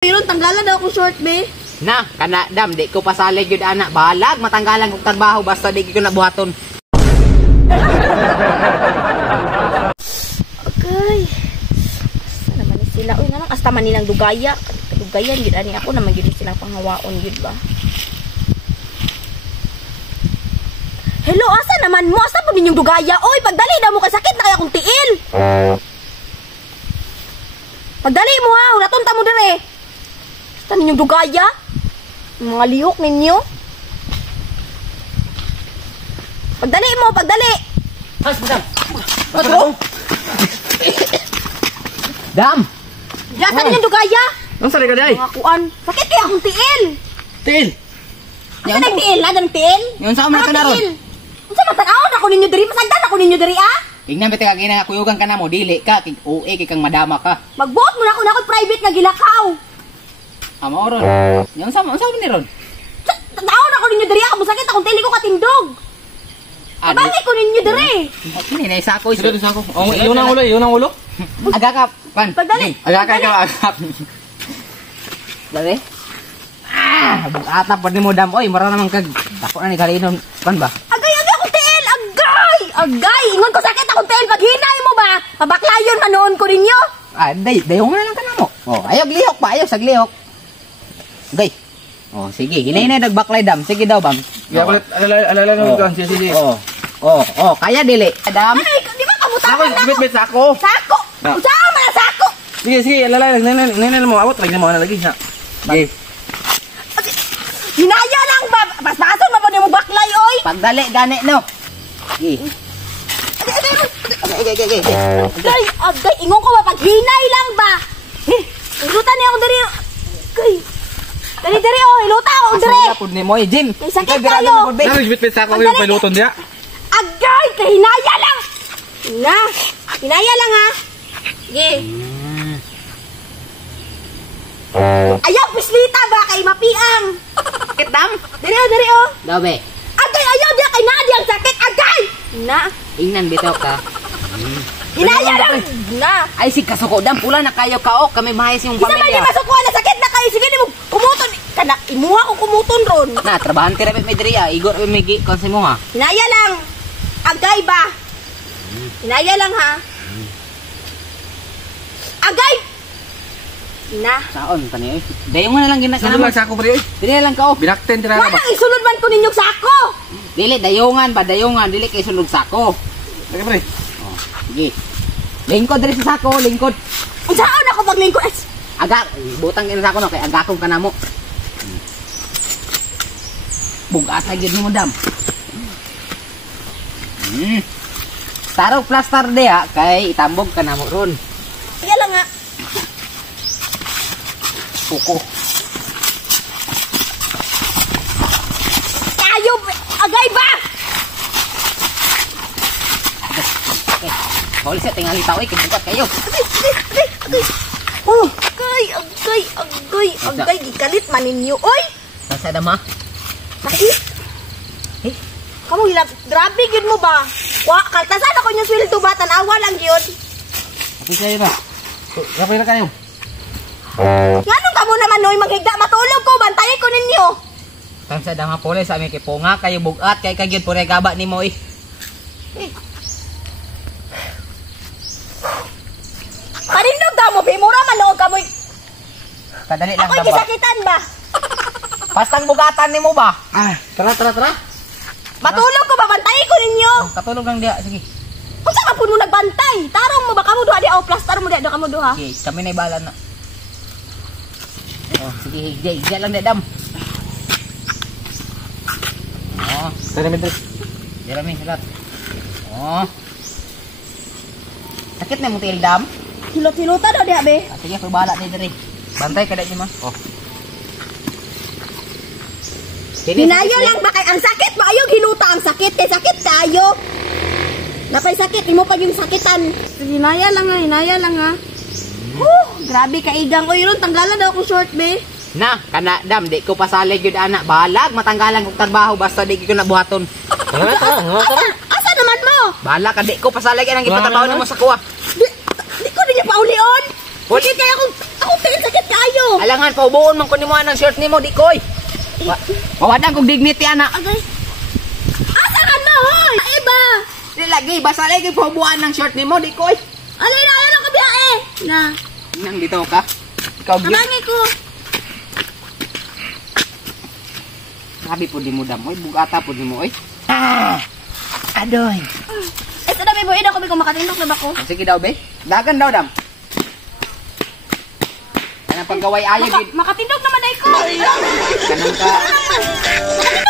Pero tanggalan daw akong short, be. Na, kana dam, di ko pasalig yun anak. Balag, matanggalan kong trabaho, basta di ko nabuhaton. Okay. Asa naman ni sila? Uy, nga lang, asta man nilang dugaya. Dugayan, yun, ani ako naman yun silang panghawaon, yun ba? Hello, asa naman mo? Asa po ninyong dugaya? Uy, pagdali na mo kasakit na kaya akong tiil. Pagdali mo ha, uraton mo dire. Asa ninyong dugaya? Mga lihok ninyo. Pagdali mo, pagdali. Has, madam. Patro? Dam! Diyan, asa ninyong dugaya? Ang sali ka day? Mga kuan. Sakit kaya akong tiil. Til! Asa nang tiil? Nada ng tiil? Yung saan mo na ka naroon? Unsa matanaon ako ninyo diri? Masagdan ako ninyo diri ah? Tingnan bete ka gina kuyugan ka na mo, dili ka, kay ue kay kang madama ka. Magbuot mo na ako na ako private nga gilakaw. Amo ron. Yung saan mo ni ron? Tanaon ako ninyo diri, ako masakit akong tili ko katindog. Abali ko ninyo diri. Kini na isa ko. Sino sa ako? Oh, yun ang ulo, yun ang ulo. Aga ka, pan. Pagdali. Aga ka, aga. Dali. Bugata pa ni mo dam. Oy, mara naman kag. Dako na ni galinon, pan ba? Agay akong tiil, agay. Agay, ingon ko sakit akong tiil pag hinay mo ba? Pabaklayon manoon ko ninyo. Dayong na lang ka na mo. Oh, ayaw lihok pa, ayaw sag lihok. Gay. Oh, sige, hinay na nagbaklay dam. Sige daw, bam. Ya, alala no kan, sige. Oh, kaya dili. Dam. Ano, di ba kamutakan Ako, na ako? bit sako. Sako. Saan man sako? Sige, alala, nene mo awat lagi mo na lagi ha. Sige. Hinaya lang ba? Basbason ba po mo baklay oy? Pagdali gani no. Sige. Agay, agay, ingon ko ba pag hinay lang ba? Ilutan niya ako diri. Agay. Diri oh, ilutan ako diri. Asa pud ni mo, Jim. Sakit kayo. Nalo bit sako yung piloton dia. Agay, hinaya lang. Na, hinaya lang ha. Sige. Ayaw, pislita ba kay mapiang? Sakit dam. Diri oh. Daw be. Agay, ayaw dia kay Nadia ang sakit. Agay. Na, Ingnan bitaw ka. hinaya lang. Na. Ay si kasuko dam pula na kayo kaok kami mahayas yung Isa man di pamilya. masukuan na sakit na kayo. Sige, di mo kumuton. Kana, imuha ko kumuton ron. Na trabahan ti repet medria, igor mi gi kon mo ha. Hinaya lang. Agay ba? Hinaya lang ha. Agay. Na. Saon tani oy. Dayong na lang gina Sino kana. lang sako pre? Dili lang ka oh. Binakten tira ba? Wala isulod man ko ninyong sako. Dili dayongan ba dayongan dili kay sulog sako. Sige pre. Oh, sige. Lingkod diri sa sako, lingkod. Saan ako maglingkod? Aga, butang ina sa ako no kay agakon ka na mo. Bugasa gyud mo dam. Tarog plaster dia kay itambog ka na mo ron. Kaya lang nga. Puko. Kayo, agay ba? Bawal siya tingali tao kay bukat kayo. Agay. Oh, agay. Gikalit man ninyo. Oy, Nasa dama. sakit. Eh, Kamu hilap, grabe yun mo ba? Kaltasan ako yung sweldo ba? Tanawa lang yun. Apa saya ba? Kapay na kayo. Nganong kamo naman noy maghigda matulog ko, bantayin ko ninyo. kan sa dama pole sa mi kay punga kayo bugat kay kagyud pure gaba nimo eh. Parindog daw mo, bimura man noong kamoy. Kadali lang Ako'y dam ba. kisakitan ba? Pastang bugatan nimo ba? Ah, tara. Matulog ko ba? Bantayin ko ninyo. Oh, katulog lang dia sige. Kung saan ka po nung nagbantay? Tarong mo ba kamo duha di o plus tarong mo di kamo duha? Okay, kami na ibalan na. Oh, sige, higya lang dia dam. Oh, Tara medre. dirami salat. Oh. Sakit na mo til dam. Hilot-hilota daw di be. Ah, sige, pabala ni diri. Bantay kada ni ma. Oh. Hinaya lang ba kay ang sakit ba ayog hiluta ang sakit kay sakit kayo. Napay sakit imo pa yung sakitan. Hinaya lang ha. Grabe ka igang oy ron tanggalan daw ako short be. Na, kana dam, di ko pasalig yun anak. Balag, matanggalan kong trabaho basta di ko nabuhaton. Asa naman mo? Bahala ka, di ko pasalig yan ang ipatrabaho mo sa kuha. Di ko din niya paulion. Uli. Sakit kaya akong Ako tingin sakit kayo. Alangan paubuon man ko nimo ang short nimo di koy. Mawadan kog dignity ana. Agay. Asa ka na, hoy? Iba. Di lagi basta lagi paubuan ng short nimo di koy. Alay na, ayaw na ka biyae. Na. Nang dito ka. Ikaw gyud. Kanangin ko. Sabi po di mo dam, oy bugata po di mo oy. Adoy. Ito na, may buhay na kung makatindok na ba ko? Sige daw be. Dagan daw dam. Kanang paggaway ayo gid. Makatindok naman ay ko. Kanang ka. Makatindok